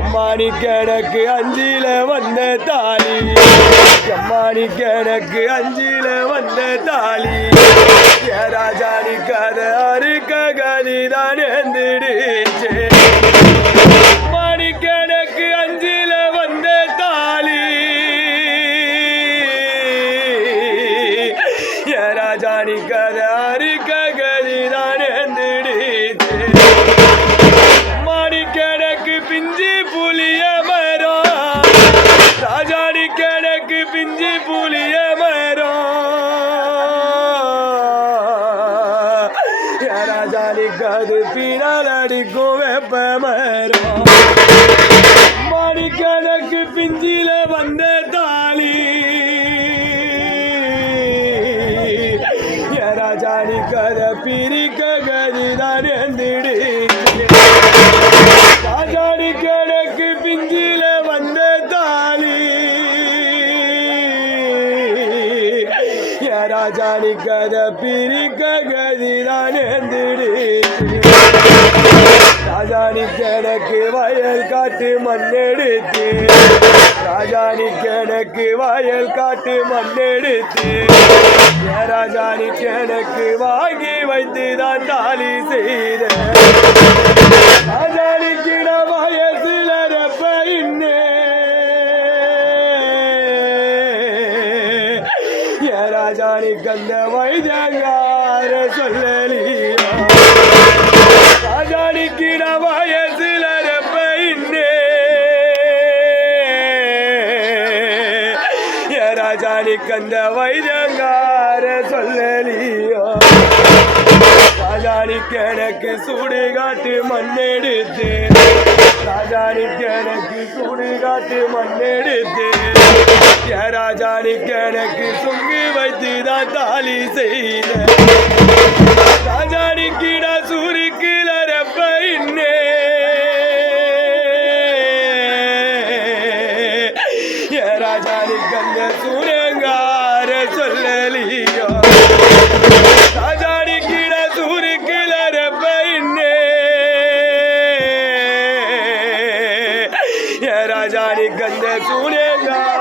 எம்மானி கிழக்கு அஞ்சில வந்த தாலி. எம்மானி கிழக்கு அஞ்சில வந்த தாலி. ஏ ராஜாணி கதை அறுக்க கதிதான் எந்திடு பிஞ்சு புலிய மரம். ஏ கது பின்னால் அடிக்கும் வெப்ப மரம். மணிக்கணக்கு பிஞ்சில வந்த தாலி. ஏ ராஜாணி பிரிக்க கதிதான் ராஜாணி கதை பிரிக்க கதிதான் ராஜாணி கிழக்கு வயல் காட்டு மண்ணெடுத்து. ராஜாணி கிழக்கு வயல் காட்டு மண்ணெடுத்து. ராஜாணி கிழக்கு வாங்கி வைத்து தான் தாலி செய்த. ராஜாணி ராஜாணி கந்த வைத்தியாரே சொல்லலியா. ராஜாணிக்கு நான் வயசுல ரொம்ப இன்னே கந்த ராஜாணிக்கு வைத்தியங்கார சொல்லலியோ. ராஜாணிக்கு எனக்கு சுடு காட்டு மண்ணெடுத்து ராஜாணிக்கு எனக்கு சுடு காட்டு மண்ணெடுத்து ஏ ராஜாணிக்கு எனக்கு சுங்கு வைத்து தான் தாலி செய்த ராஜாணி கிட சூருக்கு லரப்ப இன்னே ஏ ராஜாணி கந்த சூரங்கார சொல்லலியோ ஏ ராஜாணி கந்த சூரங்கார